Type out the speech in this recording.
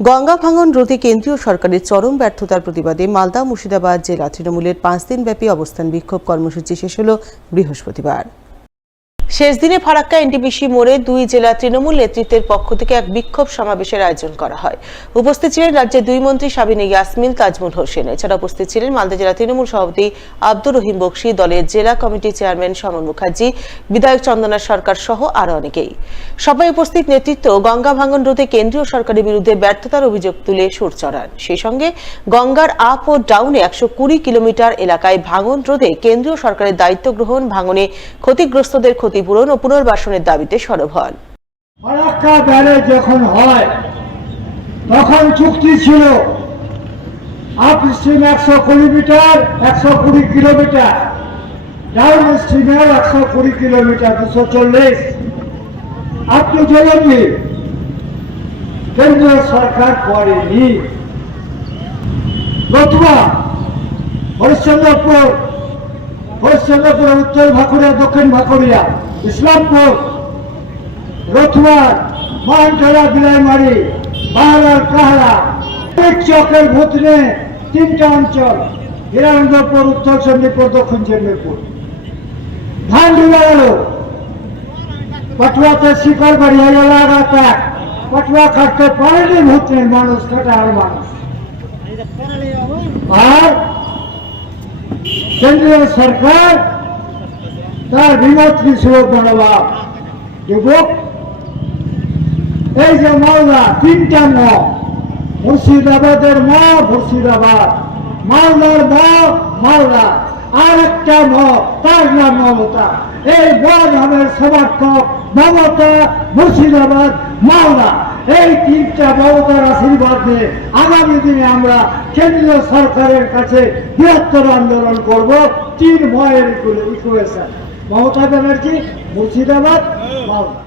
গঙ্গা ভাঙন রোধে কেন্দ্রীয় সরকারের চরম ব্যর্থতার প্রতিবাদে মালদা মুর্শিদাবাদ জেলা তৃণমূলের 5 দিনব্যাপী অবস্থান বিক্ষোভ কর্মসূচি শেষ হল বৃহস্পতিবার। শেষ দিনে ফারাক্কা এনটিপিসি মোড়ে 2 জেলা তৃণমূল নেতৃত্বের পক্ষ থেকে এক বিক্ষোভ সমাবেশের আয়োজন করা হয়। উপস্থিত ছিলেন রাজ্যের 2 মন্ত্রী সাবিনা ইয়াসমিন, তাজমুল হোসেন। এছাড়া উপস্থিত ছিলেন মালদা জেলা তৃণমূল সভাপতি আব্দুর রহিম বক্সি, দলের জেলা কমিটি চেয়ারম্যান সমর মুখার্জি, বিধায়ক চন্দনা সরকার সহ আরো অনেকেই। সবাই উপস্থিত নেতৃত্ব গঙ্গা ভাঙন রোধে কেন্দ্রীয় সরকারের বিরুদ্ধে ব্যর্থতার অভিযোগ তুলে সুর চড়ান। সেই সঙ্গে গঙ্গার আপ ও ডাউনে 120 কিলোমিটার এলাকায় ভাঙন রোধে কেন্দ্রীয় সরকারের দায়িত্ব গ্রহণ, ভাঙনে ক্ষতিগ্রস্তদের ক্ষতিপূরণ ও পুনর্বাসনের দাবিতে সরব হন। ফারাক্কা ব্যারেজ যখন হয় তখন চুক্তি ছিল আপ স্ট্রিম 120 মিটার 120 কিলোমিটার, ডাউন স্ট্রিমের 120 কিলোমিটার 240। আপনি জলদি কেন্দ্রীয় সরকার করেনি। রতুয়া, হরিশ্চন্দ্রপুর, উত্তর ভাকুড়িয়া, দক্ষিণ ভাকুড়িয়া, ইসলামপুর, রতুয়া, মহানতলা, বিলাইমারি, বাহারার কাহারা, চকের ভূতনে 3টা অঞ্চল, হিরানন্দপুর, উত্তর চণ্ডীপুর, দক্ষিণ চণ্ডীপুর। ধান ডুবে গেল, পটুয়াতে শিকড় বাড়িয়ে গেল আঘাত। পটুয়া কাটতে পারেনি ভূতনের মানুষ, কাটার মানুষ। আর কেন্দ্রীয় সরকার তার বিমন্ত্রী ছিল বড়বাব যুবক। এই যে মালদা 3টা ম, মুর্শিদাবাদের ম মুর্শিদাবাদ, মালদার ম মালদা, আর একটা ম, তার নাম মমতা। এই ম নামের সমর্থক মমতা, মুর্শিদাবাদ, মালদা। এই 3টা মমতার আশীর্বাদ নিয়ে আগামী দিনে আমরা কেন্দ্রীয় সরকারের কাছে বৃহত্তর আন্দোলন করব। 3 ময়ের ইকুয়েশন, মমতা ব্যানার্জি, মুর্শিদাবাদ, মালদা।